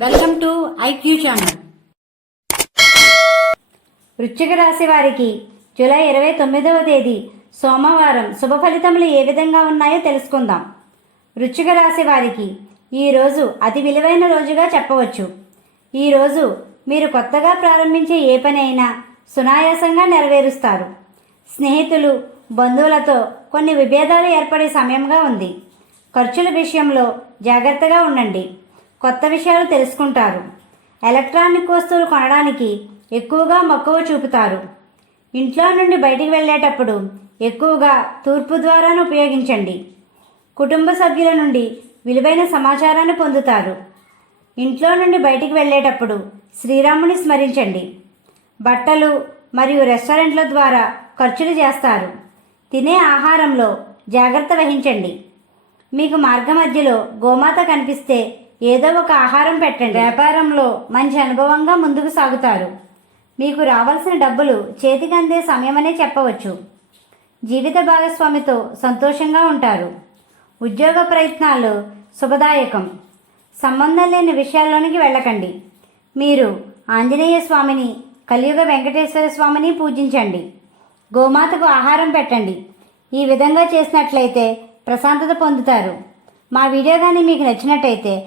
Welcome to IQ channel. వృశ్చిక రాశి వారికి జూలై ఇరవై తొమ్మిదవ తేదీ సోమవారం శుభ ఫలితములు ఏ విధంగా ఉన్నాయో తెలుసుకుందాం. వృశ్చిక రాశి వారికి ఈ రోజు అతి విలువైన రోజుగా చెప్పవచ్చు. ఈరోజు మీరు కొత్తగా ప్రారంభించే ఏ పని అయినా సునాయాసంగా నెరవేరుస్తారు. స్నేహితులు బంధువులతో కొన్ని విభేదాలు ఏర్పడే సమయంగా ఉంది. ఖర్చుల విషయంలో జాగ్రత్తగా ఉండండి. కొత్త విషయాలు తెలుసుకుంటారు. ఎలక్ట్రానిక్ వస్తువులు కొనడానికి ఎక్కువగా మక్కువ చూపుతారు. ఇంట్లో నుండి బయటికి వెళ్ళేటప్పుడు ఎక్కువగా తూర్పు ద్వారాను ఉపయోగించండి. కుటుంబ సభ్యుల నుండి విలువైన సమాచారాన్ని పొందుతారు. ఇంట్లో నుండి బయటికి వెళ్ళేటప్పుడు శ్రీరాముని స్మరించండి. బట్టలు మరియు రెస్టారెంట్ల ద్వారా ఖర్చులు చేస్తారు. తినే ఆహారంలో జాగ్రత్త వహించండి. మీకు మార్గ మధ్యలో గోమాత కనిపిస్తే ఏదో ఒక ఆహారం పెట్టండి. వ్యాపారంలో మంచి అనుభవంగా ముందుకు సాగుతారు. మీకు రావాల్సిన డబ్బులు చేతికి అందే సమయమనే చెప్పవచ్చు. జీవిత భాగస్వామితో సంతోషంగా ఉంటారు. ఉద్యోగ ప్రయత్నాలు శుభదాయకం. సంబంధం లేని విషయాల్లోనికి వెళ్ళకండి. మీరు ఆంజనేయ స్వామిని కలియుగ వెంకటేశ్వర స్వామిని పూజించండి. గోమాతకు ఆహారం పెట్టండి. ఈ విధంగా చేసినట్లయితే ప్రశాంతత పొందుతారు. మా వీడియో కానీ మీకు నచ్చినట్టయితే